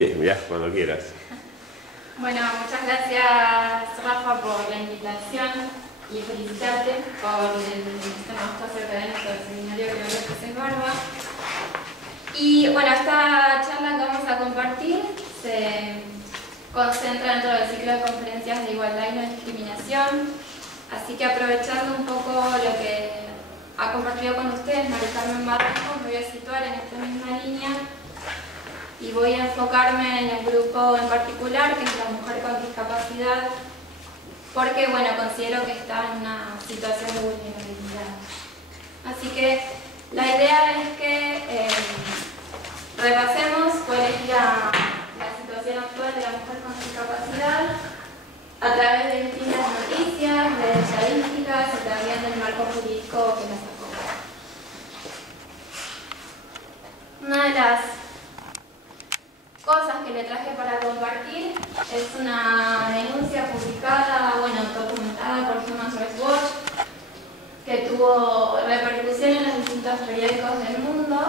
Mirá, cuando quieras. Bueno, muchas gracias Rafa por la invitación y felicitarte por este nuevo espacio académico del seminario que ofreces Barba. Y bueno, esta charla que vamos a compartir se concentra dentro del ciclo de conferencias de igualdad y no discriminación, así que aprovechando un poco lo que ha compartido con ustedes María Carmen Barranco, me voy a situar en esta misma línea y voy a enfocarme en el grupo en particular, que es la mujer con discapacidad, porque bueno, considero que está en una situación de vulnerabilidad. Así que la idea es que repasemos cuál es la situación actual de la mujer con discapacidad a través de distintas noticias, de estadísticas y también del marco jurídico que nos acompaña. Una de las cosas que le traje para compartir es una denuncia publicada, documentada por Human Rights Watch, que tuvo repercusión en los distintos periódicos del mundo,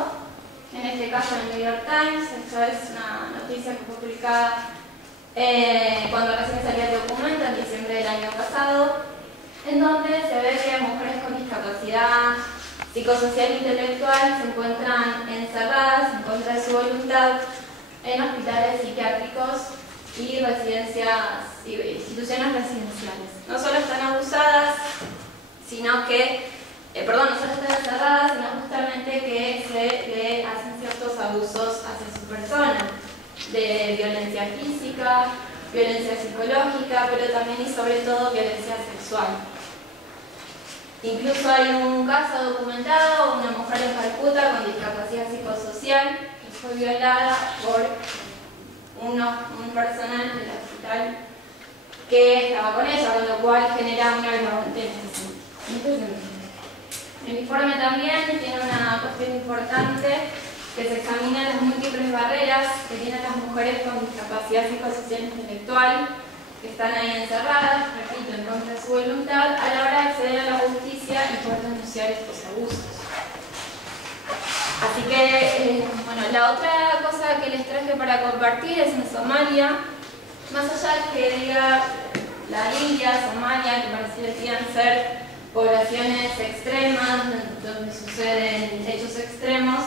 en este caso en el New York Times. Esto es una noticia que fue publicada cuando recién salió el documento, en diciembre del año pasado, en donde se ve que mujeres con discapacidad psicosocial e intelectual se encuentran encerradas en contra de su voluntad en hospitales psiquiátricos y instituciones residenciales. No solo están abusadas, sino que, no solo están encerradas, sino justamente que se le hacen ciertos abusos hacia su persona, de violencia física, violencia psicológica, pero también y sobre todo violencia sexual. Incluso hay un caso documentado, una mujer en Calcuta con discapacidad psicosocial que fue violada por un personal del hospital que estaba con ella, con lo cual genera una agravante en este sentido. El informe también tiene una cuestión importante, que se examinan las múltiples barreras que tienen las mujeres con discapacidad psicosocial e intelectual, que están ahí encerradas, repito, en contra de su voluntad, a la hora de acceder a la justicia y poder denunciar estos abusos. Así que, la otra cosa que les traje para compartir es en Somalia. Más allá de que diga la India, Somalia, que parecieran ser poblaciones extremas, donde suceden hechos extremos,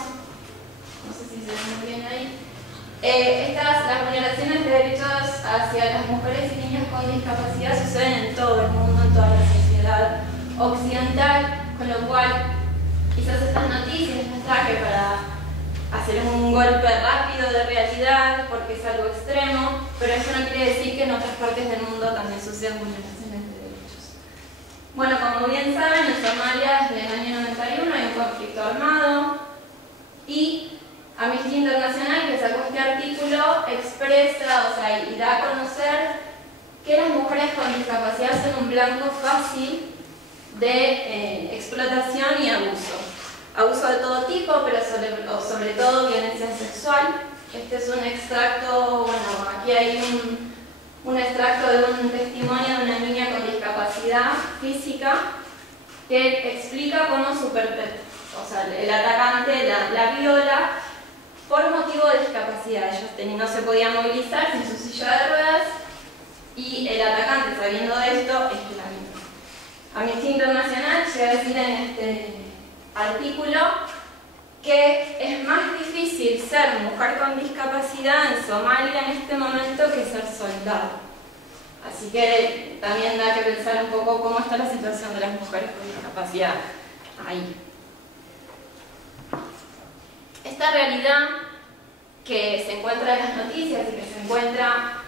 no sé si se ve muy bien ahí, las vulneraciones de derechos hacia las mujeres y niñas con discapacidad suceden en todo el mundo, en toda la sociedad occidental, con lo cual quizás estas noticias las traje para hacer un golpe rápido de realidad, porque es algo extremo, pero eso no quiere decir que en otras partes del mundo también sucedan vulneraciones de derechos. Bueno, como bien saben, en Somalia desde el año 91 hay un conflicto armado y Amnistía Internacional, que sacó este artículo, expresa, y da a conocer que las mujeres con discapacidad son un blanco fácil de explotación y abuso. Abuso de todo tipo, pero sobre todo violencia sexual. Este es un extracto, aquí hay un extracto de un testimonio de una niña con discapacidad física que explica cómo el atacante la viola por motivo de discapacidad. Ella no se podía movilizar sin su silla de ruedas y el atacante, sabiendo de esto, es que la viola. Amnistía Internacional llega a decir en este artículo que es más difícil ser mujer con discapacidad en Somalia en este momento que ser soldado. Así que también da que pensar un poco cómo está la situación de las mujeres con discapacidad ahí. Esta realidad que se encuentra en las noticias y que se encuentra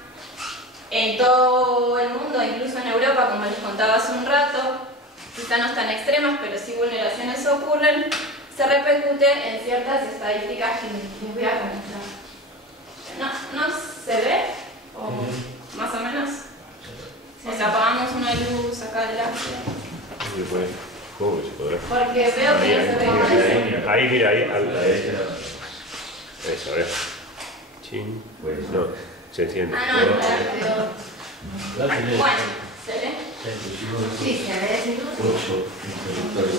en todo el mundo, incluso en Europa, como les contaba hace un rato, quizá no están extremas, pero sí vulneraciones ocurren, se repercute en ciertas estadísticas que les voy a comentar. ¿No se ve? ¿O más o menos? Apagamos una luz acá adelante. Porque veo que no se ve. Ahí, mira, ahí, a la derecha. Eso, a ver. Chin. No, se entiende. Claro, bueno, ¿se ve? Sí, se ve.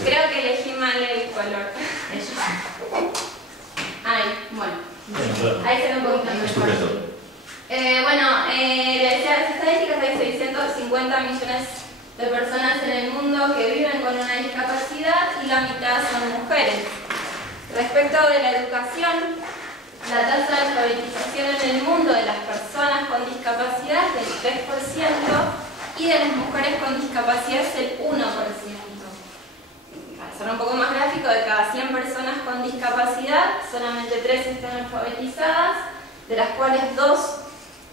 Creo que elegí mal el color. Ahí, bueno. Ahí se ve un poquito mejor. 650 millones de personas en el mundo que viven con una discapacidad y la mitad son mujeres. Respecto de la educación, la tasa de alfabetización en el mundo de las personas con discapacidad es del 3% y de las mujeres con discapacidad es el 1%. Para ser un poco más gráfico, de cada 100 personas con discapacidad, solamente 3 están alfabetizadas, de las cuales 2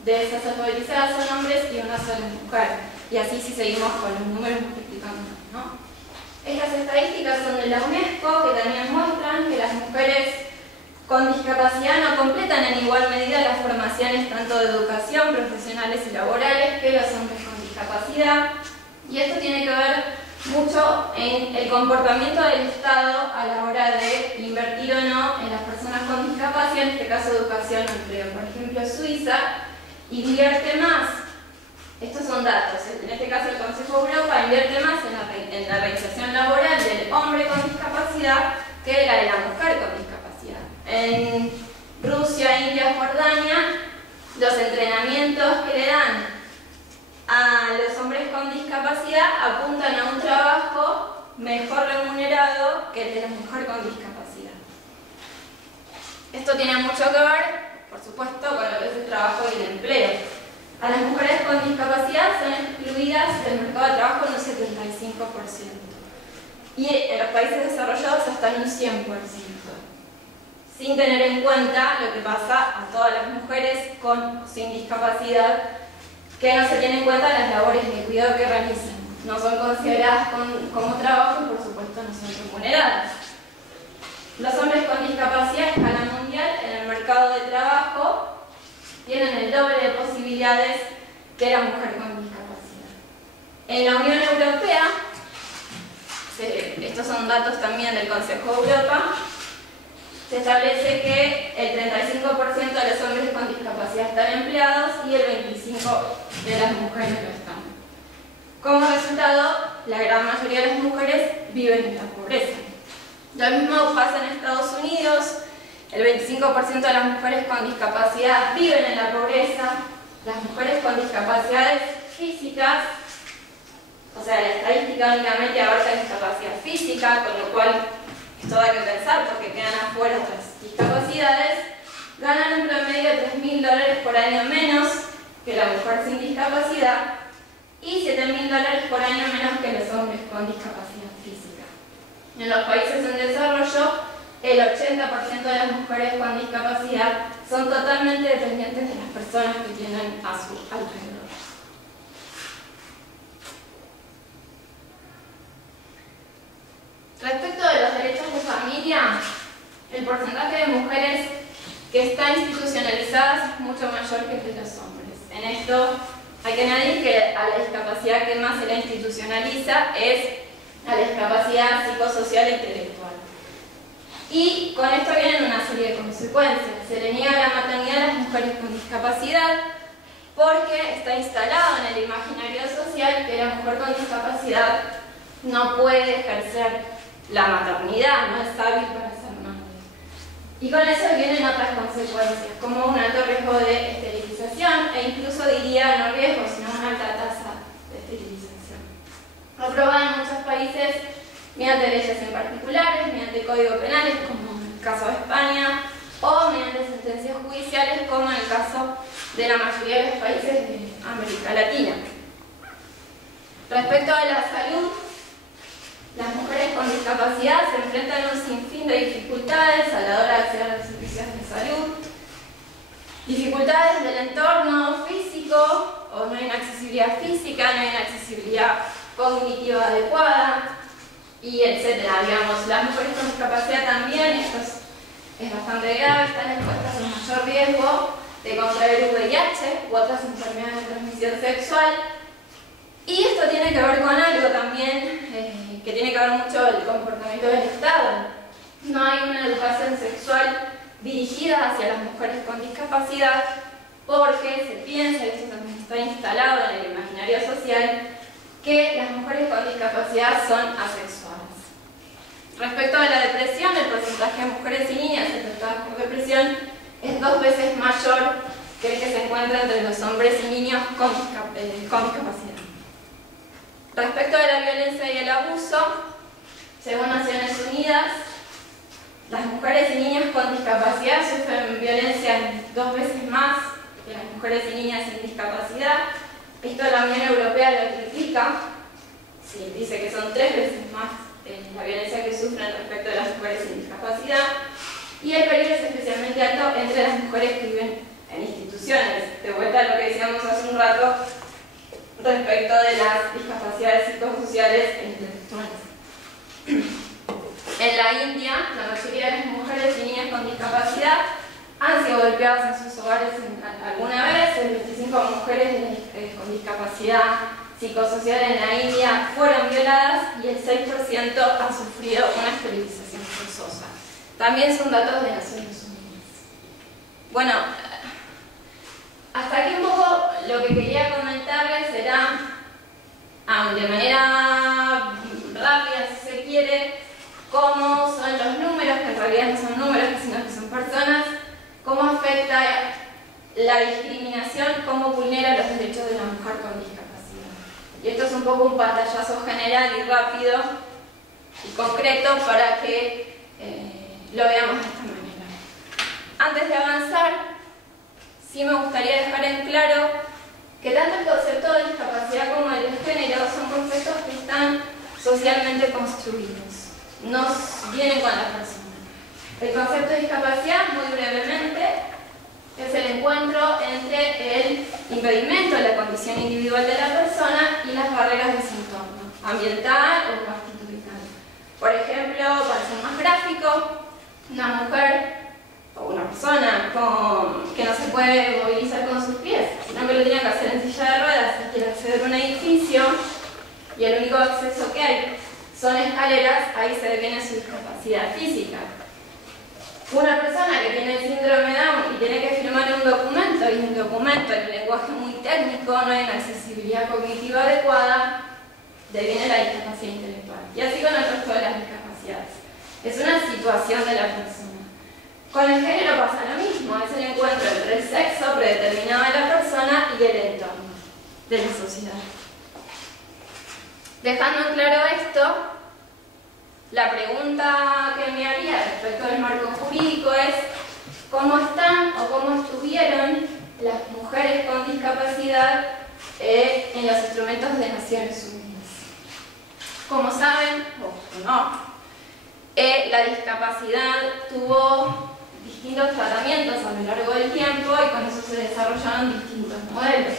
de esas alfabetizadas son hombres y una sola es mujer. Y así si seguimos con los números multiplicando, ¿no? Estas estadísticas son de la UNESCO, que también muestran que las mujeres con discapacidad no completan en igual medida las formaciones tanto de educación, profesionales y laborales que los hombres con discapacidad. Y esto tiene que ver mucho en el comportamiento del Estado a la hora de invertir o no en las personas con discapacidad, en este caso educación o empleo. Por ejemplo, Suiza invierte más, estos son datos, en este caso el Consejo de Europa invierte más en la reinserción laboral del hombre con discapacidad que la de la mujer con discapacidad. En Rusia, India, Jordania, los entrenamientos que le dan a los hombres con discapacidad apuntan a un trabajo mejor remunerado que el de la mujer con discapacidad. Esto tiene mucho que ver, por supuesto, con lo que es el trabajo y el empleo. A las mujeres con discapacidad son excluidas del mercado de trabajo en un 75%. Y en los países desarrollados hasta en un 100%. Sin tener en cuenta lo que pasa a todas las mujeres con o sin discapacidad, que no se tienen en cuenta las labores de cuidado que realizan. No son consideradas como trabajo y por supuesto no son remuneradas. Los hombres con discapacidad a escala mundial en el mercado de trabajo tienen el doble de posibilidades que la mujer con discapacidad. En la Unión Europea, estos son datos también del Consejo de Europa, se establece que el 35% de los hombres con discapacidad están empleados y el 25% de las mujeres no están. Como resultado, la gran mayoría de las mujeres viven en la pobreza. Lo mismo pasa en Estados Unidos, el 25% de las mujeres con discapacidad viven en la pobreza. Las mujeres con discapacidades físicas, o sea, la estadística únicamente abarca la discapacidad física, con lo cual esto hay que pensar porque quedan afuera otras discapacidades, ganan un promedio de $3.000 por año menos que la mujer sin discapacidad y $7.000 por año menos que los hombres con discapacidad física. En los países en desarrollo, el 80% de las mujeres con discapacidad son totalmente dependientes de las personas que tienen a su alrededor. Respecto de los derechos de familia, el porcentaje de mujeres que están institucionalizadas es mucho mayor que el de los hombres. En esto hay que añadir que a la discapacidad que más se la institucionaliza es a la discapacidad psicosocial e intelectual. Y con esto vienen una serie de consecuencias. Se le niega la maternidad a las mujeres con discapacidad porque está instalado en el imaginario social que la mujer con discapacidad no puede ejercer la maternidad, no es hábil para ser madre. Y con eso vienen otras consecuencias, como un alto riesgo de esterilización e incluso diría no riesgo, sino una alta tasa de esterilización. Aprobada en muchos países mediante leyes en particulares, mediante códigos penales, como en el caso de España, o mediante sentencias judiciales, como en el caso de la mayoría de los países de América Latina. Respecto a la salud, las mujeres con discapacidad se enfrentan a un sinfín de dificultades a la hora de acceder a los servicios de salud. Dificultades del entorno físico, o no hay una accesibilidad física, no hay una accesibilidad cognitiva adecuada, y etcétera. Digamos, las mujeres con discapacidad también, esto es bastante grave, están expuestas a un mayor riesgo de contraer VIH u otras enfermedades de transmisión sexual. Y esto tiene que ver con algo también que tiene que ver mucho el comportamiento del Estado. No hay una educación sexual dirigida hacia las mujeres con discapacidad porque se piensa, y esto también está instalado en el imaginario social, que las mujeres con discapacidad son asexuales. Respecto a la depresión, el porcentaje de mujeres y niñas afectadas por depresión es 2 veces mayor que es el que se encuentra entre los hombres y niños con discapacidad. Respecto de la violencia y el abuso, según Naciones Unidas, las mujeres y niñas con discapacidad sufren violencia 2 veces más que las mujeres y niñas sin discapacidad. Esto la Unión Europea lo critica, sí, dice que son 3 veces más la violencia que sufren respecto de las mujeres sin discapacidad, y el peligro es especialmente alto entre las mujeres que viven en instituciones. De vuelta a lo que decíamos hace un rato respecto de las discapacidades psicosociales e intelectuales. En la India, la mayoría de las mujeres y niñas con discapacidad han sido golpeadas en sus hogares alguna vez. El 25 mujeres con discapacidad psicosocial en la India fueron violadas y el 6% han sufrido una esterilización forzosa. También son datos de Naciones Unidas. Bueno, hasta aquí un poco lo que quería comentarles era, de manera rápida si se quiere, cómo son los números, que en realidad no son números, sino que son personas, cómo afecta la discriminación, cómo vulnera los derechos de la mujer con discapacidad. Y esto es un poco un pantallazo general y rápido y concreto para que lo veamos de esta manera. Antes de avanzar, sí me gustaría dejar en claro que tanto el concepto de discapacidad como el de género son conceptos que están socialmente construidos, no vienen con la persona. El concepto de discapacidad, muy brevemente, es el encuentro entre el impedimento de la condición individual de la persona y las barreras de su entorno, ambiental o actitudinal. Por ejemplo, para ser más gráfico, una mujer o una persona que no se puede movilizar con sus pies, sino que lo tiene que hacer en silla de ruedas y quiere acceder a un edificio y el único acceso que hay son escaleras, ahí se deviene su discapacidad física. Una persona que tiene el síndrome Down y tiene que firmar un documento, y un documento en un lenguaje muy técnico, no hay una accesibilidad cognitiva adecuada, deviene la discapacidad intelectual. Y así con el resto de las discapacidades. Es una situación de la persona. Con el género pasa lo mismo, es el encuentro entre el sexo predeterminado de la persona y el entorno de la sociedad. Dejando en claro esto, la pregunta que me haría respecto al marco jurídico es ¿cómo están o cómo estuvieron las mujeres con discapacidad en los instrumentos de Naciones Unidas? Como saben, o no, la discapacidad tuvo distintos tratamientos a lo largo del tiempo y con eso se desarrollaron distintos modelos.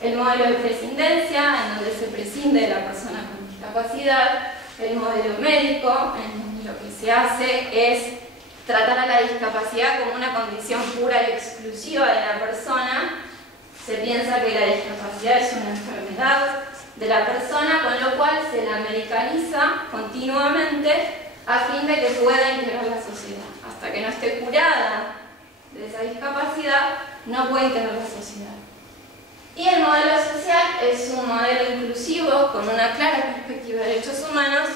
El modelo de prescindencia, en donde se prescinde de la persona con discapacidad; el modelo médico, en donde lo que se hace es tratar a la discapacidad como una condición pura y exclusiva de la persona. Se piensa que la discapacidad es una enfermedad de la persona, con lo cual se la medicaliza continuamente a fin de que pueda integrar la sociedad. Hasta que no esté curada de esa discapacidad, no puede integrar la sociedad. Y el modelo social es un modelo inclusivo con una clara perspectiva de derechos humanos,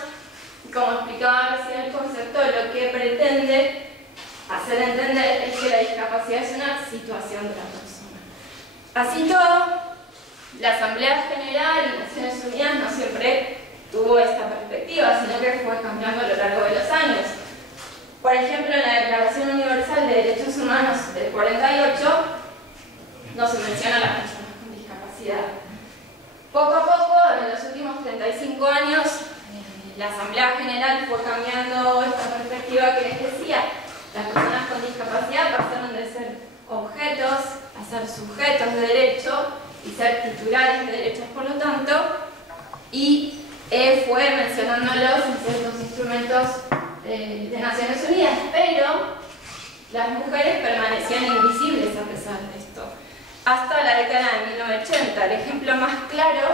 y como explicaba recién el concepto, lo que pretende hacer entender es que la discapacidad es una situación de la persona. Así todo, la Asamblea General y Naciones Unidas no siempre tuvo esta perspectiva, sino que fue cambiando a lo largo de los años. Por ejemplo, en la Declaración Universal de Derechos Humanos del 48 no se menciona a las personas. Poco a poco, en los últimos 35 años, la Asamblea General fue cambiando esta perspectiva que les decía. Las personas con discapacidad pasaron de ser objetos a ser sujetos de derecho y ser titulares de derechos, por lo tanto, y fue mencionándolos en ciertos instrumentos de Naciones Unidas, pero las mujeres permanecían invisibles a pesar de esto. Hasta la década de 1980. El ejemplo más claro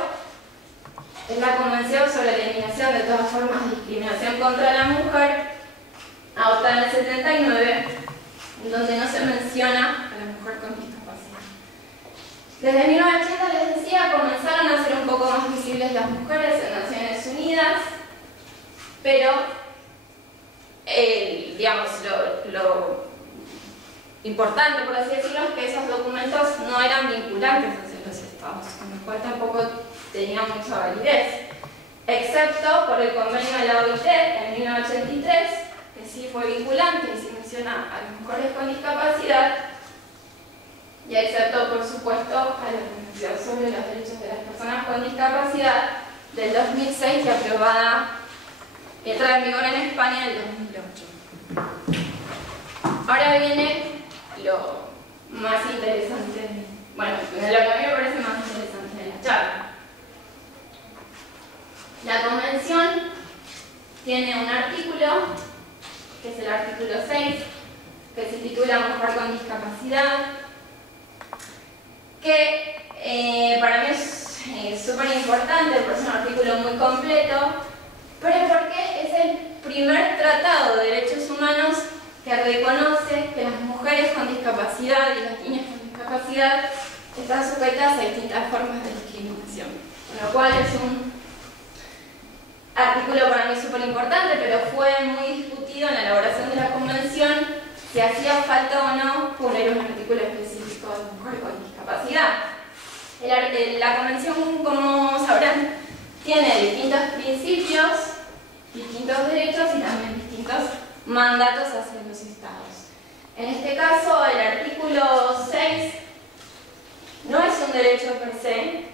es la Convención sobre la Eliminación de todas formas de discriminación contra la mujer, adoptada en el 79, donde no se menciona a la mujer con discapacidad. Desde 1980, les decía, comenzaron a ser un poco más visibles las mujeres en Naciones Unidas, pero digamos, importante, por así decirlo, es que esos documentos no eran vinculantes hacia los estados, con lo cual tampoco tenían mucha validez, excepto por el convenio de la OIT en 1983, que sí fue vinculante y se menciona a las mujeres con discapacidad, y excepto, por supuesto, a la Convención sobre los Derechos de las Personas con Discapacidad del 2006, que aprobada y entra en vigor en España en el 2008. Ahora viene lo más interesante, bueno, lo que a mí me parece más interesante de la charla. La Convención tiene un artículo, que es el artículo 6, que se titula Mujer con Discapacidad, que para mí es súper importante, porque es un artículo muy completo, pero porque es el primer tratado de derechos humanos que reconoce que las mujeres con discapacidad y las niñas con discapacidad están sujetas a distintas formas de discriminación. Con lo cual es un artículo para mí súper importante, pero fue muy discutido en la elaboración de la Convención si hacía falta o no poner un artículo específico de mujer con discapacidad. La Convención, como sabrán, tiene distintos principios, distintos derechos y también distintos mandatos hacia los estados. En este caso, el artículo 6 no es un derecho per se,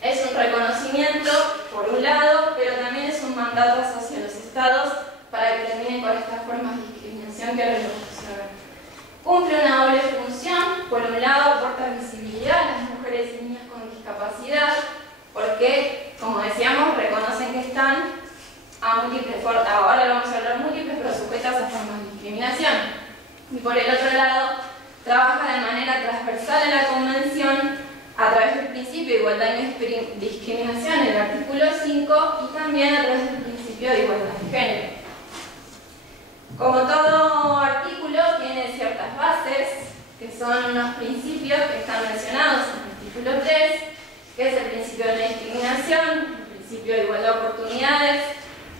es un reconocimiento, por un lado, pero también es un mandato hacia los estados para que terminen con estas formas de discriminación que ahora lo vamos a ver. Cumple una doble función, por un lado aporta visibilidad a las mujeres y niñas con discapacidad, porque, como decíamos, reconocen que están a múltiples formas, ahora lo vamos a hablar múltiples, pero sujetas a formas de discriminación. Y por el otro lado, trabaja de manera transversal en la Convención a través del principio de igualdad y discriminación, el artículo 5, y también a través del principio de igualdad de género. Como todo artículo, tiene ciertas bases, que son unos principios que están mencionados en el artículo 3, que es el principio de la discriminación, el principio de igualdad de oportunidades,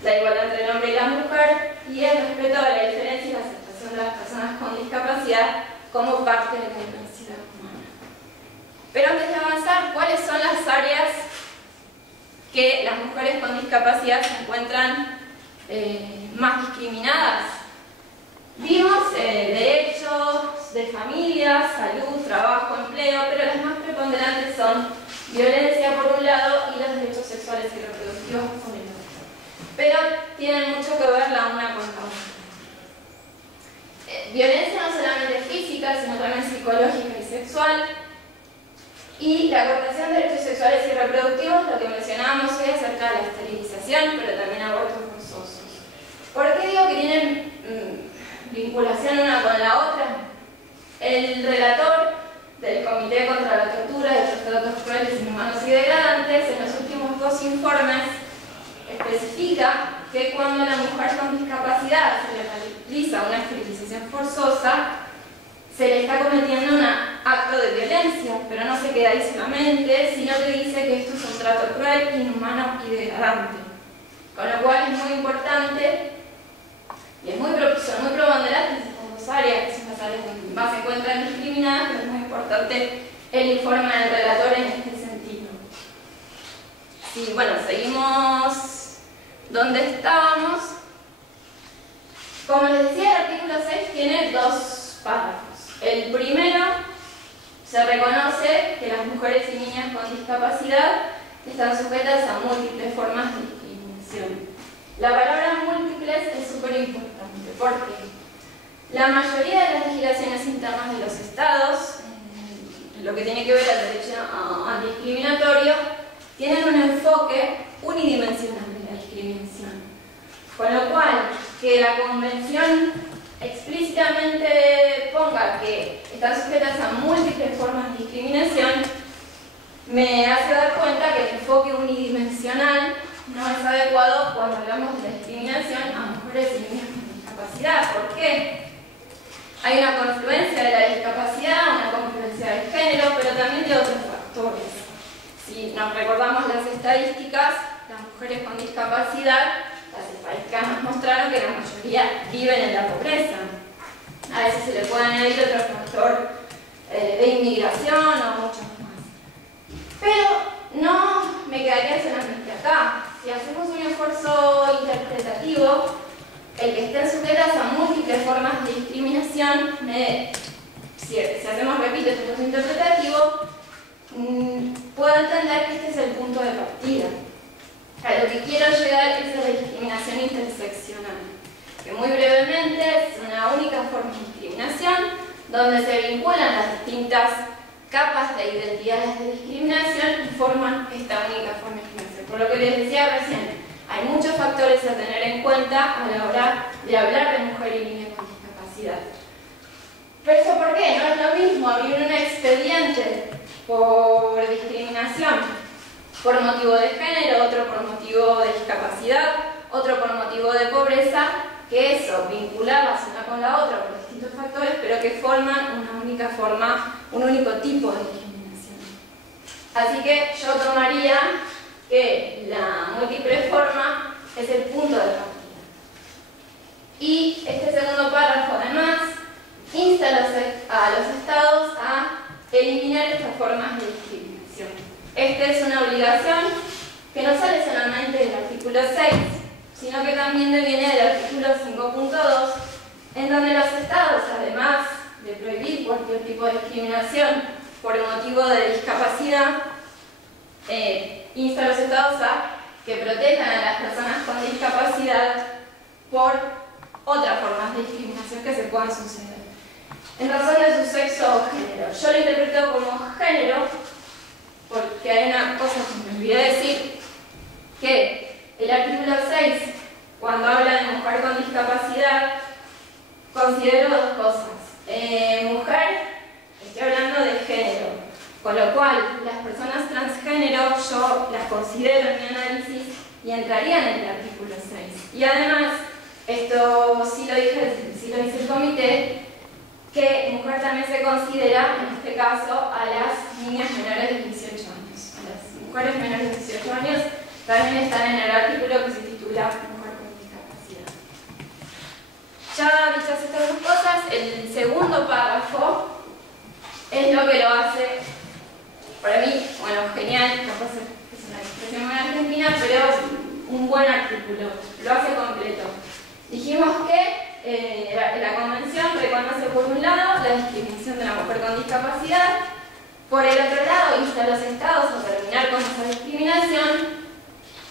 la igualdad entre el hombre y la mujer, y el respeto a la diferencia y la aceptación de las personas con discapacidad como parte de la diversidad humana. Pero antes de avanzar, ¿cuáles son las áreas que las mujeres con discapacidad se encuentran más discriminadas? Vimos derechos de familia, salud, trabajo, empleo, pero las más preponderantes son violencia por un lado y los derechos sexuales y reproductivos por el otro. Pero tienen mucho que ver la una con la otra. Violencia no solamente física, sino también psicológica y sexual. Y la cortación de derechos sexuales y reproductivos, lo que mencionábamos hoy acerca de la esterilización, pero también abortos forzosos. ¿Por qué digo que tienen vinculación una con la otra? El relator del Comité contra la Tortura y los Tratos Crueles, Inhumanos y Degradantes, en los últimos 2 informes, especifica que cuando a la mujer con discapacidad se le realiza una esterilización forzosa, se le está cometiendo un acto de violencia, pero no se queda ahí solamente, sino que dice que esto es un trato cruel, inhumano y degradante. Con lo cual es muy importante y son muy preponderantes estas 2 áreas, que son las áreas donde más se encuentran discriminadas, pero es muy importante el informe del relator en este sentido. Sí, bueno, seguimos donde estábamos. Como les decía, el artículo 6 tiene 2 párrafos. El primero, se reconoce que las mujeres y niñas con discapacidad están sujetas a múltiples formas de discriminación. La palabra múltiples es súper importante porque la mayoría de las legislaciones internas de los estados, lo que tiene que ver al derecho antidiscriminatorio, tienen un enfoque unidimensional de la discriminación. Con lo cual, que la Convención explícitamente ponga que están sujetas a múltiples formas de discriminación, me hace dar cuenta que el enfoque unidimensional no es adecuado cuando hablamos de la discriminación a mujeres y niñas con discapacidad. ¿Por qué? Hay una confluencia de la discapacidad, una confluencia del género, pero también de otros factores. Si nos recordamos las estadísticas, las mujeres con discapacidad, las estadísticas nos mostraron que la mayoría viven en la pobreza. a eso se le puede añadir otro factor de inmigración o muchos más. Pero no me quedaría solamente acá. Si hacemos un esfuerzo interpretativo, el que estén sujetas a múltiples formas de discriminación, si hacemos, repito, este esfuerzo interpretativo, puedo entender que este es el punto de partida. A lo que quiero llegar es a la discriminación interseccional, que muy brevemente es una única forma de discriminación donde se vinculan las distintas capas de identidades de discriminación y forman esta única forma de discriminación. Por lo que les decía recién, hay muchos factores a tener en cuenta a la hora de hablar de mujer y niña con discapacidad. ¿Pero eso por qué? No es lo mismo abrir un expediente por discriminación por motivo de género, otro por motivo de discapacidad, otro por motivo de pobreza, que eso, vincularlas una con la otra por distintos factores, pero que forman una única forma, un único tipo de discriminación. Así que yo tomaría que la múltiple forma es el punto de partida. Y este segundo párrafo, además, insta a los estados a eliminar estas formas de discriminación. Esta es una obligación que no sale solamente del artículo 6, sino que también deviene del artículo 5.2, en donde los estados, además de prohibir cualquier tipo de discriminación por motivo de discapacidad, insta a los estados a que protejan a las personas con discapacidad por otras formas de discriminación que se puedan suceder, en razón de su sexo o género. Yo lo interpreto como género porque hay una cosa que me olvidé decir, que el artículo 6, cuando habla de mujer con discapacidad, considero dos cosas. Mujer, estoy hablando de género, con lo cual las personas transgénero yo las considero en mi análisis y entrarían en el artículo 6. Y además, esto sí lo dice el comité, que mujer también se considera, en este caso, a las niñas menores de 18 años. A las mujeres menores de 18 años también están en el artículo que se titula Mujer con discapacidad. Ya dichas estas dos cosas, el segundo párrafo es lo que lo hace, para mí, bueno, genial, capaz es una expresión muy argentina, pero un buen artículo, lo hace completo. Dijimos que la Convención reconoce por un lado la discriminación de la mujer con discapacidad, por el otro lado insta a los estados a terminar con esa discriminación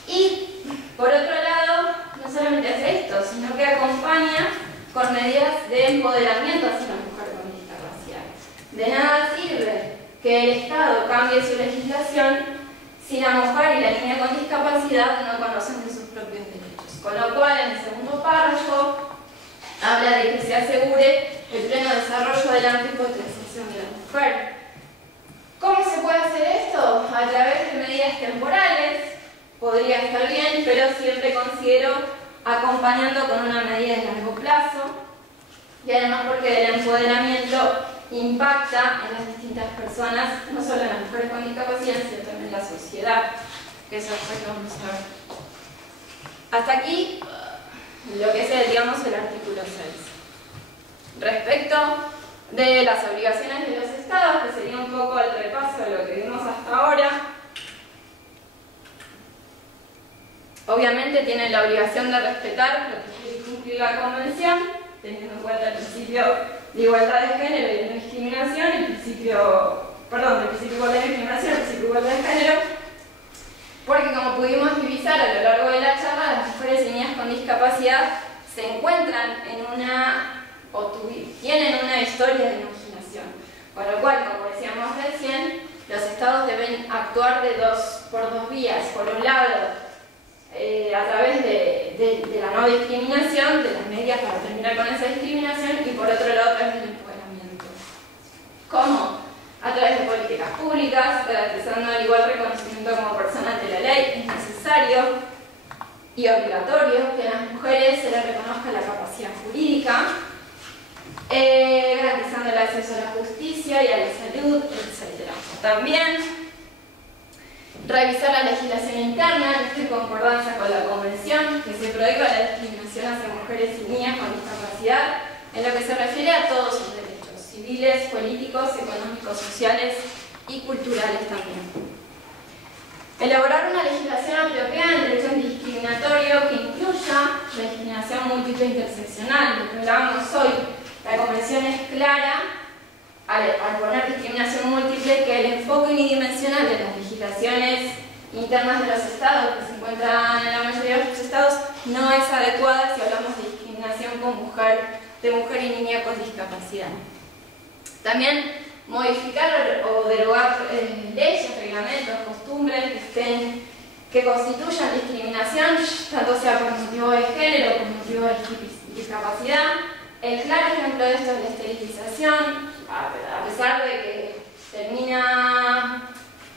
y por otro lado no solamente hace esto, sino que acompaña con medidas de empoderamiento hacia la mujer con discapacidad. De nada sirve que el Estado cambie su legislación si la mujer y la niña con discapacidad no conocen de sus propios derechos. Con lo cual, en el segundo párrafo habla de que se asegure el pleno desarrollo de la antipotenciación de la mujer. ¿Cómo se puede hacer esto? A través de medidas temporales, podría estar bien, pero siempre considero acompañando con una medida de largo plazo, y además porque el empoderamiento impacta en las distintas personas, no solo en las mujeres con discapacidad, sino también en la sociedad, que eso después lo vamos a ver. Hasta aquí lo que es, digamos, el artículo 6. Respecto de las obligaciones de los estados, que sería un poco el repaso de lo que vimos hasta ahora, obviamente tienen la obligación de respetar, proteger y cumplir la Convención, teniendo en cuenta el principio de igualdad de género y de no discriminación, el principio de igualdad de discriminación, el principio de igualdad de género, porque como pudimos divisar a lo largo de la charla, las mujeres y niñas con discapacidad se encuentran en tienen una historia de marginación, con lo cual, como decíamos recién, los estados deben actuar por dos vías. Por un lado, a través de la no discriminación, de las medidas para terminar con esa discriminación, y por otro lado, a través del empoderamiento. ¿Cómo? A través de políticas públicas, garantizando el igual reconocimiento como persona ante la ley. Es necesario y obligatorio que a las mujeres se les reconozca la capacidad jurídica, garantizando el acceso a la justicia y a la salud, etc. También revisar la legislación interna, en concordancia con la Convención, que se prohíba la discriminación hacia mujeres y niñas con discapacidad, en lo que se refiere a todos sus derechos, civiles, políticos, económicos, sociales y culturales también. Elaborar una legislación apropiada en derecho antidiscriminatorio que incluya la discriminación múltiple interseccional, lo que hablábamos hoy. La Convención es clara al poner discriminación múltiple que el enfoque unidimensional de las legislaciones internas de los estados, que se encuentran en la mayoría de los estados, no es adecuada si hablamos de discriminación de mujer y niña con discapacidad. También modificar o derogar leyes, reglamentos, costumbres que constituyan discriminación, tanto sea por motivo de género o por motivo de discapacidad. El claro ejemplo de esto es la esterilización, a pesar de que termina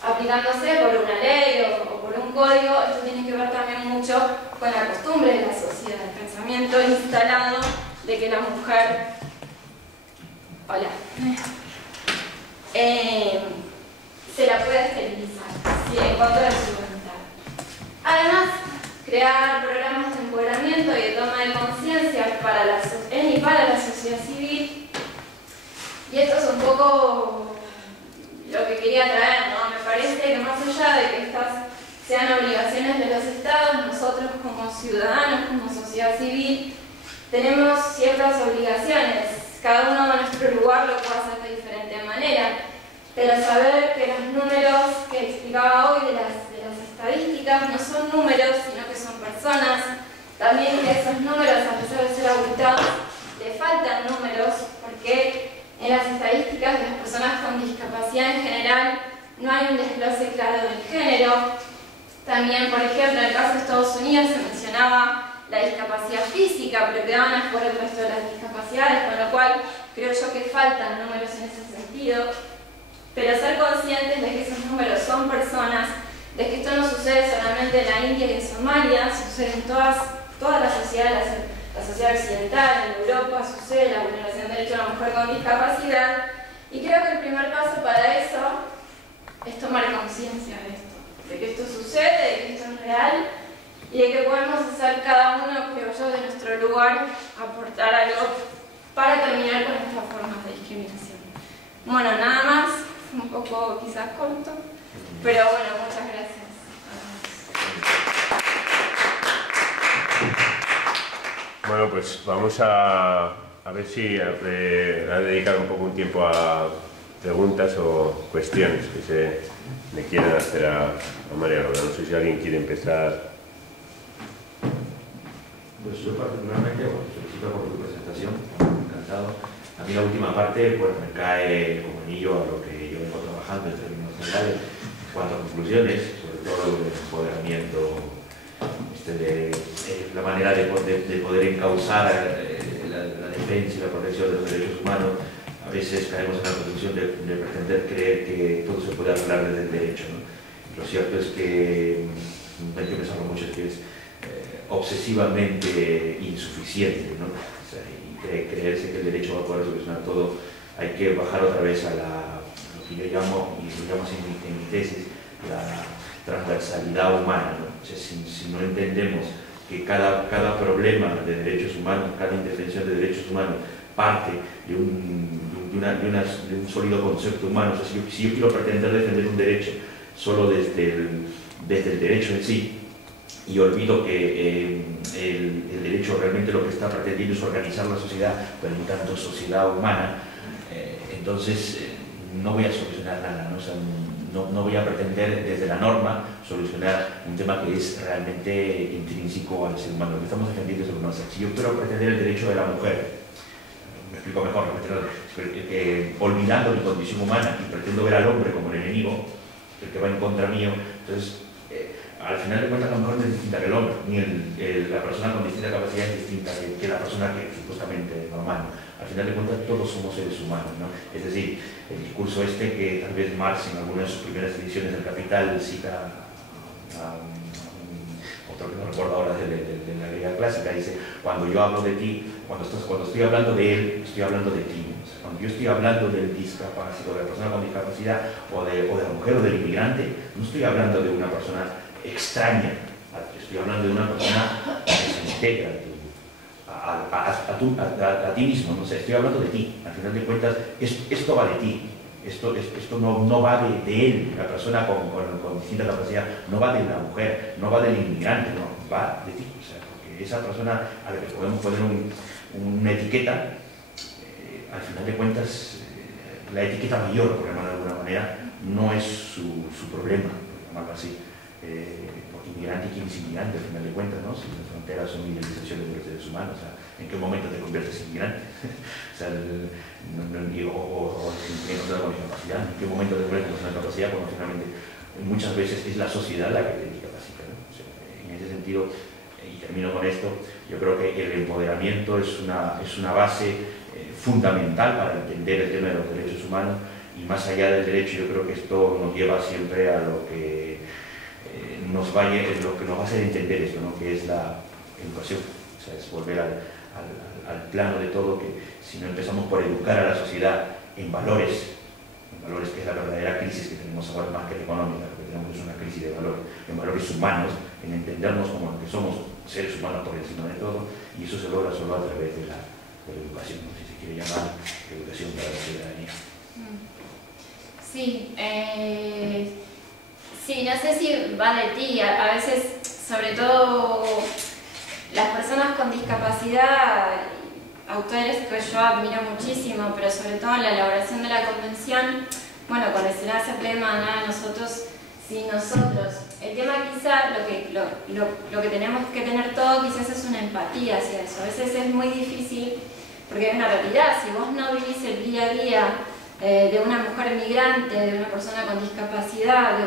aplicándose por una ley o por un código, esto tiene que ver también mucho con la costumbre de la sociedad, el pensamiento instalado de que la mujer se la puede esterilizar, ¿sí?, en contra de su voluntad. Además, crear programas de empoderamiento y de toma de conciencia en y para la sociedad civil. Y esto es un poco lo que quería traer, ¿no? Me parece que más allá de que estas sean obligaciones de los estados, nosotros como ciudadanos, como sociedad civil, tenemos ciertas obligaciones. Cada uno a nuestro lugar lo puede hacer de diferente manera, pero saber que los números que explicaba hoy de las estadísticas no son números, sino que son personas. También que esos números, a pesar de ser abultados, le faltan números, porque en las estadísticas de las personas con discapacidad en general no hay un desglose claro del género. También, por ejemplo, en el caso de Estados Unidos se mencionaba la discapacidad física, pero quedaban afuera el resto de las discapacidades, con lo cual creo yo que faltan números en ese sentido. Pero ser conscientes de que esos números son personas, de que esto no sucede solamente en la India y en Somalia, sucede en toda la sociedad, la sociedad occidental, en Europa sucede la vulneración del derecho de la mujer con discapacidad, y creo que el primer paso para eso es tomar conciencia de esto, de que esto sucede, de que esto es real, y de que podemos hacer cada uno, creo yo, de nuestro lugar, aportar algo para terminar con estas formas de discriminación. Bueno, nada más, un poco quizás corto, pero bueno, muchas gracias. Bueno, pues vamos a ver si a dedicar un poco un tiempo a preguntas o cuestiones que se le quieran hacer a María Laura. No sé si alguien quiere empezar. Pues yo particularmente, felicito por tu presentación, encantado. A mí la última parte pues me cae como anillo a lo que yo vengo trabajando en términos generales. En cuanto a conclusiones, sobre todo el empoderamiento, la manera de poder encauzar la defensa y la protección de los derechos humanos. A veces caemos en la condición de pretender creer que todo se puede hablar desde el derecho, ¿no? Lo cierto es que hay que pensarlo mucho, es que es obsesivamente insuficiente, ¿no? O sea, y creerse que el derecho va a poder solucionar todo. Hay que bajar otra vez a lo que yo llamo, y lo llamo así en mi tesis, la transversalidad humana, ¿no? O sea, si no entendemos que cada problema de derechos humanos, cada indefensión de derechos humanos parte de un sólido concepto humano. O sea, si yo quiero pretender defender un derecho solo desde el derecho en sí, y olvido que el derecho realmente lo que está pretendiendo es organizar la sociedad, pero en tanto sociedad humana, entonces no voy a solucionar nada, ¿no? O sea, no voy a pretender desde la norma solucionar un tema que es realmente intrínseco al ser humano. Lo que estamos defendiendo es lo que no hace. Si yo quiero pretender el derecho de la mujer, me explico mejor, olvidando mi condición humana y pretendo ver al hombre como el enemigo, el que va en contra mío, entonces al final de cuentas la mujer no es distinta que el hombre, ni la persona con distinta capacidad es distinta que la persona que es supuestamente normal. Al final de cuentas todos somos seres humanos, ¿no? Es decir, el discurso que tal vez Marx en alguna de sus primeras ediciones del Capital cita a otro que no recuerdo ahora de la griega clásica, dice: cuando yo hablo de ti, cuando estoy hablando de él, estoy hablando de ti. O sea, cuando yo estoy hablando del discapacitado, de la persona con discapacidad, o de la mujer o del inmigrante, no estoy hablando de una persona extraña, estoy hablando de una persona que se integra a a ti mismo, no sé, estoy hablando de ti, al final de cuentas, esto va de ti. Esto no va de él, la persona con distinta capacidad, no va de la mujer, no va del inmigrante, no, va de ti. O sea, porque esa persona a la que podemos poner una etiqueta, al final de cuentas, la etiqueta mayor, por llamarlo de alguna manera, no es su problema, por llamarlo así. Porque inmigrante, ¿quién es inmigrante? Al final de cuentas, ¿no? Si las fronteras son idealizaciones de los derechos humanos, o sea, ¿en qué momento te conviertes en inmigrante? O sea, o con discapacidad, ¿en qué momento te conviertes en una capacidad? Cuando finalmente muchas veces es la sociedad la que te discapacita, ¿no? O sea, en ese sentido, y termino con esto, yo creo que el empoderamiento es una base fundamental para entender el tema de los derechos humanos, y más allá del derecho, yo creo que esto nos lleva siempre a lo que nos va a hacer entender esto, ¿no? Que es la educación. O sea, es volver al plano de todo, que si no empezamos por educar a la sociedad en valores, que es la verdadera crisis que tenemos ahora, más que la económica, lo que tenemos es una crisis de valores, en valores humanos, en entendernos como lo que somos, seres humanos por encima de todo, y eso se logra solo a través de la educación, no sé si se quiere llamar educación para la ciudadanía. Sí, sí, no sé si va de ti, a veces, sobre todo las personas con discapacidad, autores que yo admiro muchísimo, pero sobre todo en la elaboración de la convención, bueno, con el Senado se plema nada de nosotros sin nosotros. El tema quizá, lo que tenemos que tener todo quizás es una empatía hacia eso. A veces es muy difícil, porque es una realidad, si vos no vivís el día a día de una mujer migrante, de una persona con discapacidad,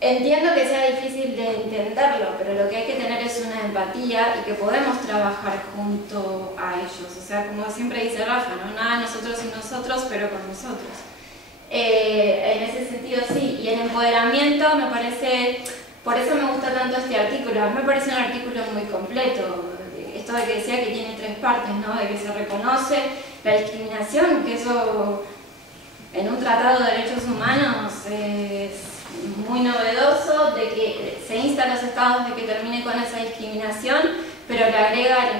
entiendo que sea difícil de entenderlo, pero lo que hay que tener es una empatía y que podemos trabajar junto a ellos. O sea, como siempre dice Rafa, ¿no? Nada nosotros y nosotros, pero con nosotros. En ese sentido sí, y el empoderamiento me parece, por eso me gusta tanto este artículo, a mí me parece un artículo muy completo. Esto de que decía que tiene 3 partes, ¿no? De que se reconoce la discriminación, que eso en un tratado de derechos humanos es muy novedoso, de que se insta a los estados de que termine con esa discriminación, pero le agrega el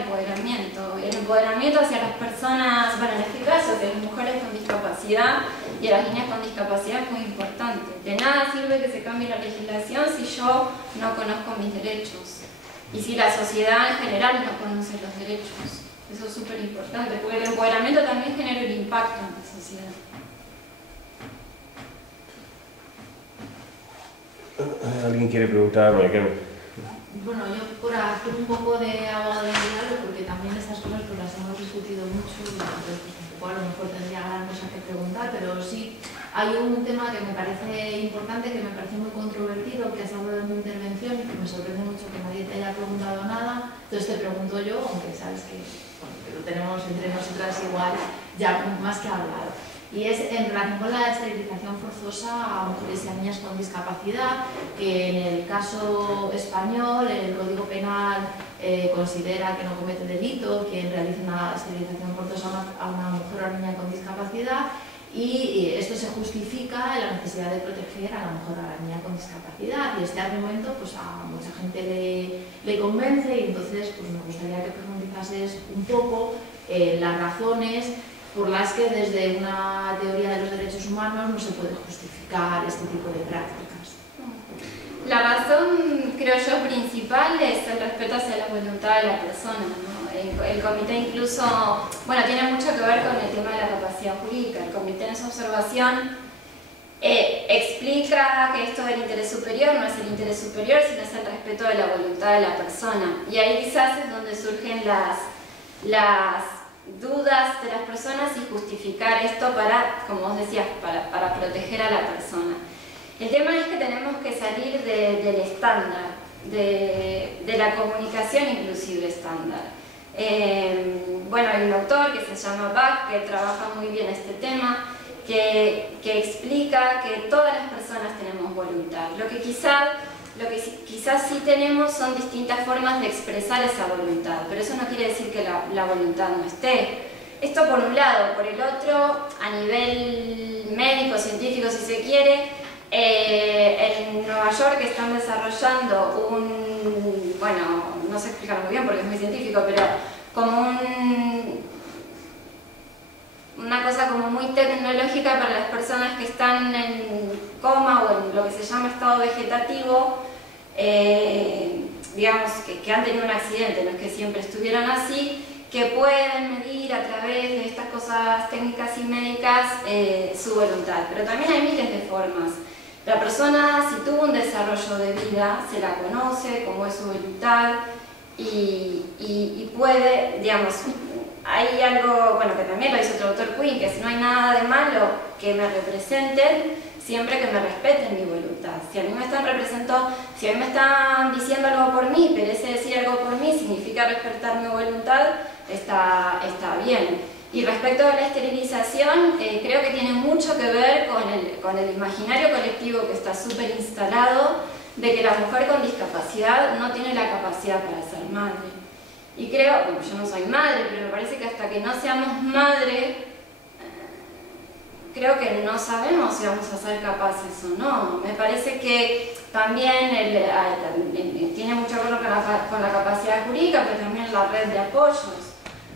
empoderamiento hacia las personas, bueno, en este caso, hacia las mujeres con discapacidad y a las niñas con discapacidad es muy importante. De nada sirve que se cambie la legislación si yo no conozco mis derechos y si la sociedad en general no conoce los derechos. Eso es súper importante, porque el empoderamiento también genera el impacto en la sociedad. ¿Alguien quiere preguntar? Bueno, yo por hacer un poco de abogado del diablo, porque también estas cosas pues las hemos discutido mucho y entonces pues, un poco a lo mejor tendría gran cosa que preguntar, pero sí hay un tema que me parece importante, que me parece muy controvertido, que has hablado en mi intervención y que me sorprende mucho que nadie te haya preguntado nada, entonces te pregunto yo, aunque sabes que, bueno, que lo tenemos entre nosotras igual ya más que hablado. Y es en relación con la esterilización forzosa a mujeres y a niñas con discapacidad, que en el caso español el Código Penal considera que no comete delito quien realiza una esterilización forzosa a una mujer o a una niña con discapacidad, y esto se justifica en la necesidad de proteger a la mujer o a la niña con discapacidad, y este argumento pues a mucha gente le convence, y entonces pues me gustaría que profundizases un poco las razones por las que desde una teoría de los derechos humanos no se puede justificar este tipo de prácticas. La razón, creo yo, principal es el respeto hacia la voluntad de la persona, ¿no? El comité incluso, bueno, tiene mucho que ver con el tema de la capacidad jurídica. El comité en su observación explica que esto del interés superior no es el interés superior, sino es el respeto de la voluntad de la persona. Y ahí quizás es donde surgen las dudas de las personas y justificar esto para, como vos decías, para proteger a la persona. El tema es que tenemos que salir del estándar, de la comunicación inclusive estándar. Bueno, hay un autor que se llama Bach que trabaja muy bien este tema, que explica que todas las personas tenemos voluntad. Lo que quizás sí tenemos son distintas formas de expresar esa voluntad, pero eso no quiere decir que la voluntad no esté. Esto por un lado. Por el otro, a nivel médico, científico si se quiere, en Nueva York están desarrollando bueno, no no sé explicarlo muy bien porque es muy científico, pero como una cosa como muy tecnológica para las personas que están en coma o en lo que se llama estado vegetativo, digamos que han tenido un accidente, no es que siempre estuvieron así, que pueden medir a través de estas cosas técnicas y médicas su voluntad. Pero también hay miles de formas. La persona, si tuvo un desarrollo de vida, se la conoce, cómo es su voluntad y puede, digamos, hay algo, bueno, que también lo dice otro doctor Quinn, que si no hay nada de malo que me representen, siempre que me respeten mi voluntad. Si a mí me están representando, si a mí me están diciendo algo por mí, pero ese decir algo por mí significa respetar mi voluntad, está bien. Y respecto a la esterilización, creo que tiene mucho que ver con el imaginario colectivo que está súper instalado de que la mujer con discapacidad no tiene la capacidad para ser madre. Y creo, bueno, yo no soy madre, pero me parece que hasta que no seamos madre, creo que no sabemos si vamos a ser capaces o no. Me parece que también tiene mucho que ver con la capacidad jurídica, pero también la red de apoyos.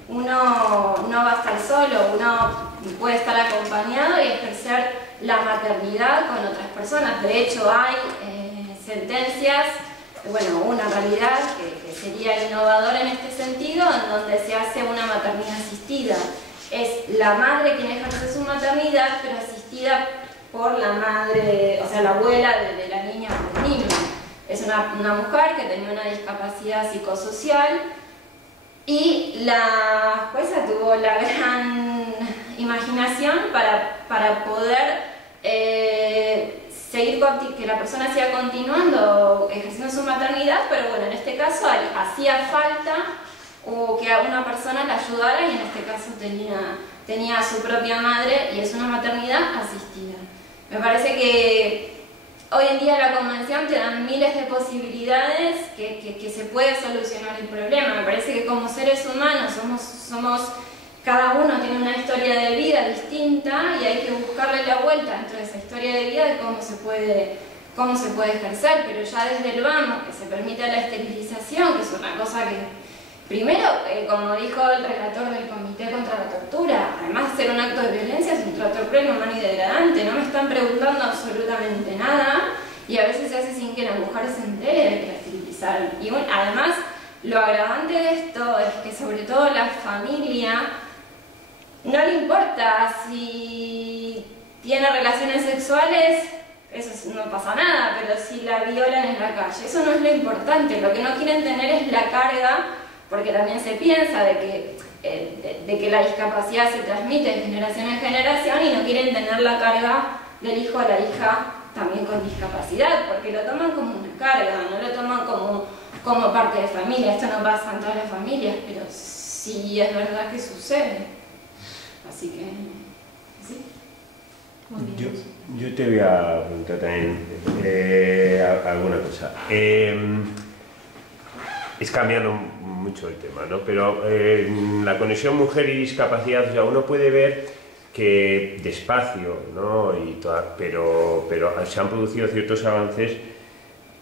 Uno no va a estar solo, uno puede estar acompañado y ejercer la maternidad con otras personas. De hecho, hay sentencias, bueno, una realidad que sería innovadora en este sentido, en donde se hace una maternidad asistida. Es la madre quien ejerce su maternidad, pero asistida por la madre, o sea, la abuela de la niña o del niño. Es una mujer que tenía una discapacidad psicosocial y la jueza tuvo la gran imaginación para poder seguir, que la persona siga continuando ejerciendo su maternidad, pero bueno, en este caso hacía falta o que una persona la ayudara y en este caso tenía a su propia madre y es una maternidad asistida. Me parece que hoy en día la convención te da miles de posibilidades que se puede solucionar el problema. Me parece que como seres humanos cada uno tiene una historia de vida distinta y hay que buscarle la vuelta dentro de esa historia de vida de cómo se puede ejercer, pero ya desde el vamos, que se permite la esterilización, que es una cosa que, primero, como dijo el relator del Comité contra la Tortura, además de ser un acto de violencia, es un trato cruel, inhumano y degradante. No me están preguntando absolutamente nada y a veces se hace sin que la mujer se entere de que la esterilizaron. Y bueno, además, lo agravante de esto es que sobre todo la familia no le importa si tiene relaciones sexuales, eso no pasa nada, pero si la violan en la calle, eso no es lo importante. Lo que no quieren tener es la carga, porque también se piensa de que la discapacidad se transmite de generación en generación y no quieren tener la carga del hijo o la hija también con discapacidad, porque lo toman como una carga, no lo toman como parte de familia. Esto no pasa en todas las familias, pero sí es verdad que sucede. Así que, sí. Yo te voy a preguntar también alguna cosa. Es cambiando mucho el tema, ¿no? Pero la conexión mujer y discapacidad, o sea, uno puede ver que despacio, ¿no? Pero se han producido ciertos avances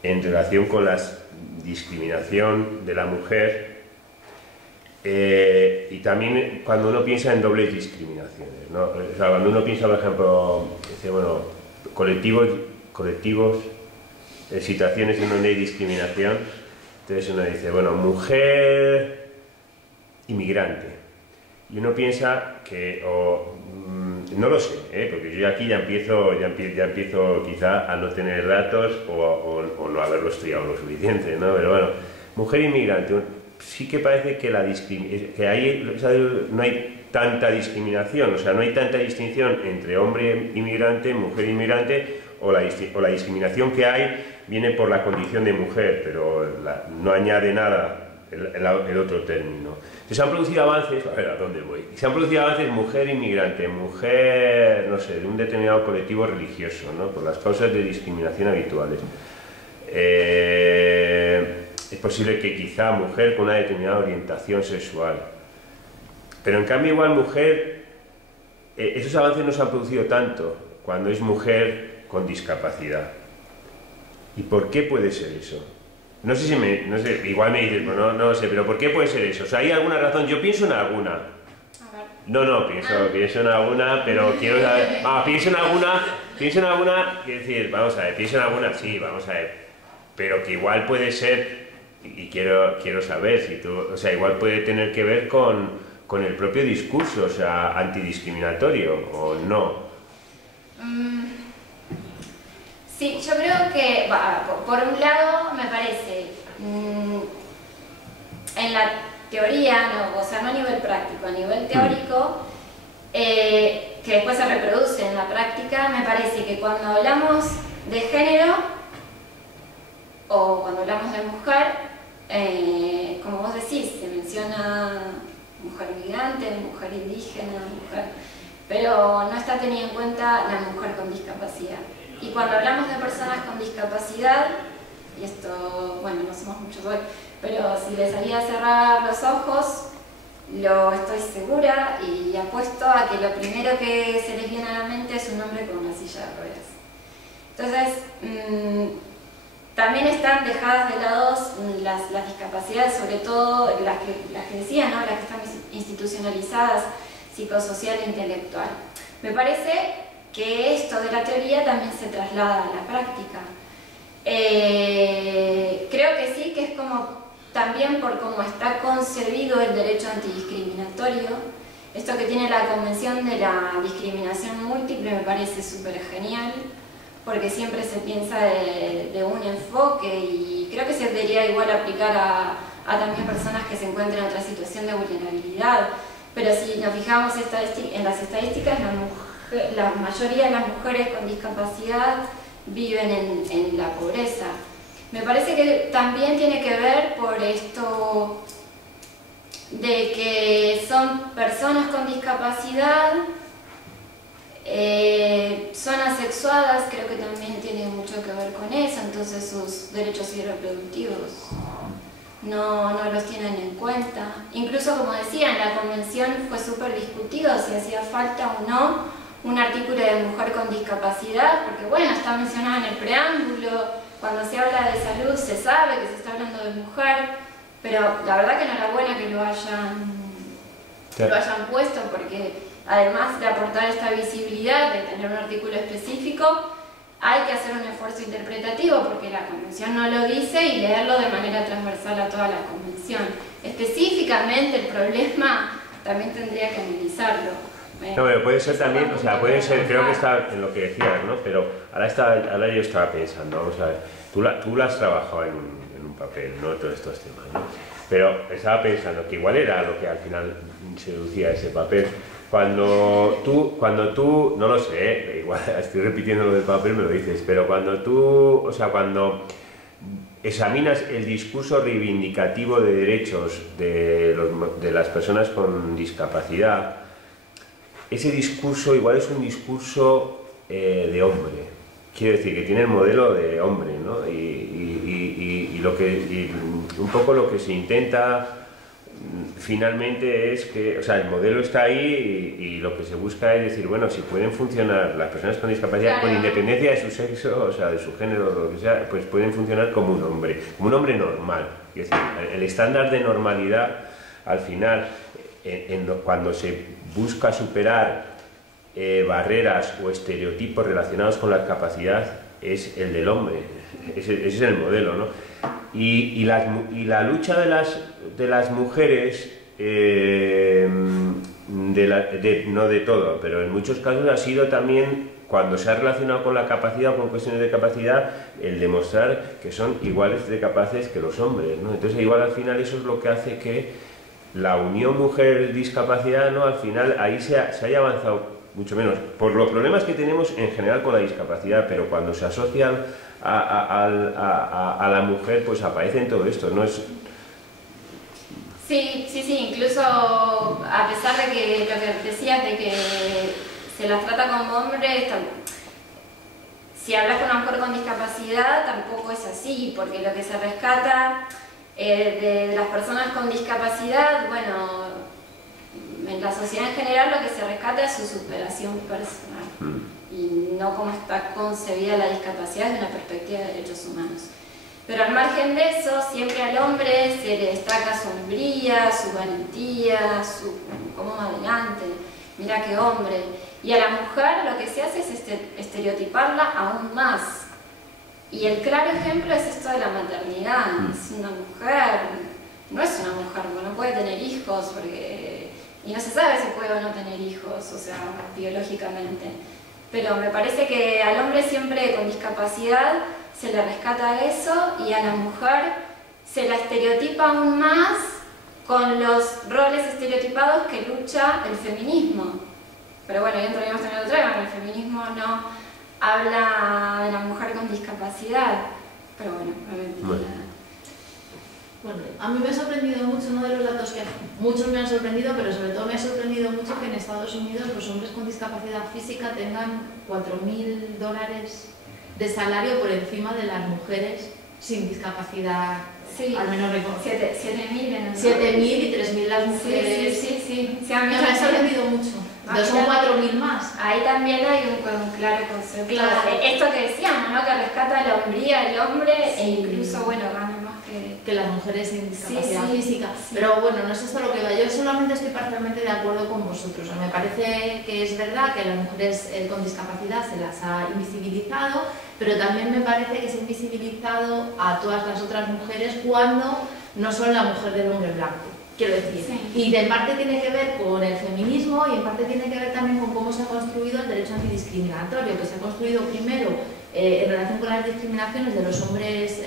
en relación con la discriminación de la mujer y también cuando uno piensa en dobles discriminaciones, ¿no? O sea, cuando uno piensa, por ejemplo, dice, bueno, colectivos, situaciones en donde hay discriminación, entonces uno dice, bueno, mujer inmigrante, y uno piensa que, no lo sé, porque yo aquí ya empiezo quizá a no tener datos o no haberlo estudiado lo suficiente, ¿no? Pero bueno, mujer inmigrante, sí que parece que no hay tanta discriminación, o sea, no hay tanta distinción entre hombre inmigrante, mujer inmigrante, o la discriminación que hay viene por la condición de mujer, pero no añade nada el otro término. Se han producido avances, a ver a dónde voy, se han producido avances mujer inmigrante, mujer, no sé, de un determinado colectivo religioso, ¿no? Por las causas de discriminación habituales. Es posible que quizá mujer con una determinada orientación sexual. Pero en cambio igual mujer, esos avances no se han producido tanto cuando es mujer con discapacidad. ¿Y por qué puede ser eso? no sé si no sé, igual me dices, pues no sé, pero ¿por qué puede ser eso? O sea, ¿hay alguna razón? Yo pienso en alguna. No, pienso en alguna, pero quiero saber... pienso en alguna, quiero decir, vamos a ver, pienso en alguna, sí, vamos a ver, pero que igual puede ser, y quiero saber si tú, o sea, igual puede tener que ver con el propio discurso, o sea, antidiscriminatorio, o no. Sí, yo creo que, por un lado, me parece, en la teoría, o sea, no a nivel práctico, a nivel teórico, que después se reproduce en la práctica, me parece que cuando hablamos de género, o cuando hablamos de mujer, como vos decís, se menciona mujer migrante, mujer indígena, pero no está tenida en cuenta la mujer con discapacidad. Y cuando hablamos de personas con discapacidad, y esto, bueno, no somos muchos hoy, pero si les haría cerrar los ojos, lo estoy segura y apuesto a que lo primero que se les viene a la mente es un hombre con una silla de ruedas. Entonces, también están dejadas de lado las discapacidades, sobre todo las que decía, ¿no? Las que están institucionalizadas, psicosocial e intelectual. Me parece que esto de la teoría también se traslada a la práctica. Creo que sí, que es como también por cómo está concebido el derecho antidiscriminatorio. Esto que tiene la Convención de la Discriminación Múltiple me parece súper genial, porque siempre se piensa de un enfoque y creo que se debería igual aplicar a también personas que se encuentran en otra situación de vulnerabilidad. Pero si nos fijamos en las estadísticas, la mayoría de las mujeres con discapacidad viven en la pobreza. Me parece que también tiene que ver por esto de que son personas con discapacidad, son asexuadas, creo que también tiene mucho que ver con eso, entonces sus derechos reproductivos no los tienen en cuenta. Incluso, como decía, en la convención fue súper discutido si hacía falta o no un artículo de mujer con discapacidad, porque bueno, está mencionado en el preámbulo, cuando se habla de salud se sabe que se está hablando de mujer, pero la verdad que enhorabuena que lo hayan puesto, porque además de aportar esta visibilidad, de tener un artículo específico, hay que hacer un esfuerzo interpretativo, porque la convención no lo dice, y leerlo de manera transversal a toda la convención. Específicamente el problema también tendría que analizarlo. No, pero puede ser también, o sea, puede ser, creo que está en lo que decías, ¿no? Pero ahora yo estaba pensando, vamos a ver, tú lo has trabajado en un papel, ¿no? Todos estos temas, ¿no? Pero estaba pensando que igual era lo que al final seducía ese papel. Cuando tú, no lo sé, igual estoy repitiendo lo del papel, me lo dices, pero cuando examinas el discurso reivindicativo de derechos de las personas con discapacidad, ese discurso igual es un discurso de hombre, quiero decir, que tiene el modelo de hombre, ¿no? Y un poco lo que se intenta finalmente es que, o sea, el modelo está ahí y lo que se busca es decir, bueno, si pueden funcionar las personas con discapacidad, claro, con independencia de su sexo, o sea, de su género, lo que sea, pues pueden funcionar como un hombre normal. Es decir, el estándar de normalidad, al final, cuando se busca superar barreras o estereotipos relacionados con la capacidad, es el del hombre, ese es el modelo, ¿no? Y la lucha de las mujeres, no de todo, pero en muchos casos ha sido también, cuando se ha relacionado con la capacidad o con cuestiones de capacidad, el demostrar que son iguales de capaces que los hombres, ¿no? Entonces igual al final eso es lo que hace que la unión mujer-discapacidad, ¿no? Al final ahí se haya avanzado mucho menos, por los problemas que tenemos en general con la discapacidad, pero cuando se asocian a la mujer, pues aparece en todo esto, ¿no? Sí, incluso a pesar de que lo que decías de que se las trata como hombres, si hablas con una mujer con discapacidad tampoco es así, porque lo que se rescata de las personas con discapacidad, bueno, en la sociedad en general lo que se rescata es su superación personal y no cómo está concebida la discapacidad desde una perspectiva de derechos humanos. Pero al margen de eso, siempre al hombre se le destaca su hombría, su valentía, su cómo va adelante, mira qué hombre. Y a la mujer lo que se hace es estereotiparla aún más. Y el claro ejemplo es esto de la maternidad. Es una mujer, no es una mujer, no puede tener hijos porque... Y no se sabe si puede o no tener hijos, o sea, biológicamente. Pero me parece que al hombre siempre con discapacidad se le rescata eso y a la mujer se la estereotipa aún más con los roles estereotipados que lucha el feminismo. Pero bueno, ya entraríamos también otra vez, el feminismo no habla de la mujer con discapacidad. Pero bueno, Bueno, a mí me ha sorprendido mucho, uno de los datos que muchos me han sorprendido, pero sobre todo me ha sorprendido mucho que en Estados Unidos los hombres con discapacidad física tengan $4.000 de salario por encima de las mujeres sin discapacidad, sí, al menos 7.000 y 3.000 las mujeres. Sí, a mí me ha sorprendido mucho. Entonces son 4.000 más. Ahí también hay un claro concepto. Claro. Esto que decíamos, ¿no? Que rescata la hombría del hombre e incluso, bueno, gana más que las mujeres sin discapacidad física. Sí. Pero bueno, no es esto lo que va. Yo solamente estoy parcialmente de acuerdo con vosotros. O sea, me parece que es verdad que a las mujeres con discapacidad se las ha invisibilizado, pero también me parece que se ha invisibilizado a todas las otras mujeres cuando no son la mujer del hombre blanco. Quiero decir, y en parte tiene que ver con el feminismo y en parte tiene que ver también con cómo se ha construido el derecho antidiscriminatorio, que se ha construido primero en relación con las discriminaciones de los hombres,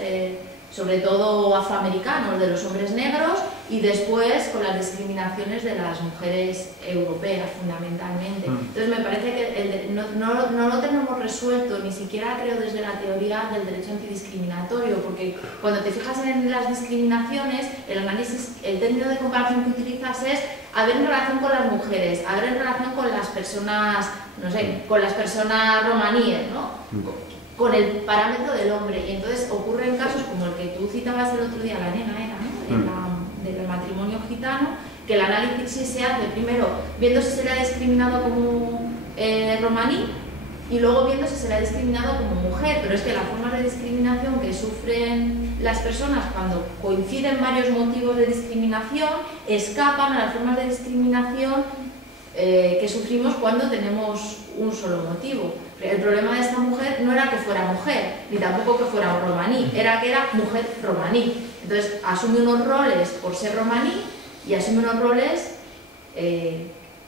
sobre todo afroamericanos, de los hombres negros, y después con las discriminaciones de las mujeres europeas, fundamentalmente. Entonces me parece que no lo tenemos resuelto, ni siquiera creo desde la teoría del derecho antidiscriminatorio, porque cuando te fijas en las discriminaciones, el análisis, el término de comparación que utilizas es haber en relación con las mujeres, haber en relación con las personas, no sé, con las personas romaníes, ¿no? Con el parámetro del hombre, y entonces ocurren casos como el que tú citabas el otro día, la nena era, ¿no? Del matrimonio gitano, que el análisis se hace primero viendo si se le ha discriminado como romaní y luego viendo si se le ha discriminado como mujer, pero es que las formas de discriminación que sufren las personas cuando coinciden varios motivos de discriminación escapan a las formas de discriminación que sufrimos cuando tenemos un solo motivo. El problema de esta mujer no era que fuera mujer, ni tampoco que fuera romaní, era que era mujer romaní. Entonces asume unos roles por ser romaní y asume unos roles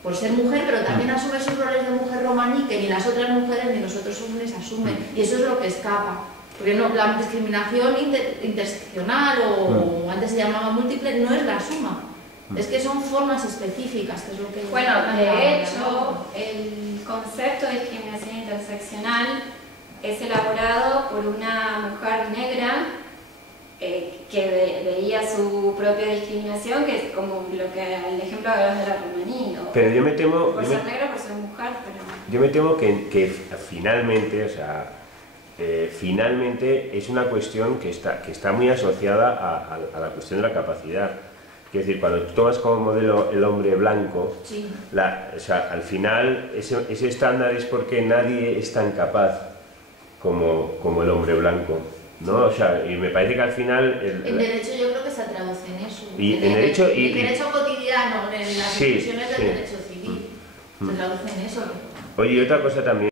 por ser mujer, pero también asume esos roles de mujer romaní que ni las otras mujeres ni los otros hombres asumen. Y eso es lo que escapa. Porque no, la discriminación interseccional o antes se llamaba múltiple no es la suma. Es que son formas específicas, que es lo que... Bueno, de hecho, el concepto de discriminación interseccional es elaborado por una mujer negra que veía su propia discriminación, que es como el ejemplo que hablas de la romaní. Pero yo me temo... Por ser negra, por ser mujer, pero... Yo me temo que finalmente, o sea, finalmente es una cuestión que está muy asociada a la cuestión de la capacidad. Es decir, cuando tú tomas como modelo el hombre blanco, sí. O sea, al final ese estándar es porque nadie es tan capaz como el hombre blanco, ¿no? O sea, y me parece que al final... El derecho yo creo que se traduce en eso. Y el derecho cotidiano, en las instituciones del derecho civil, se traduce en eso. Oye, y otra cosa también...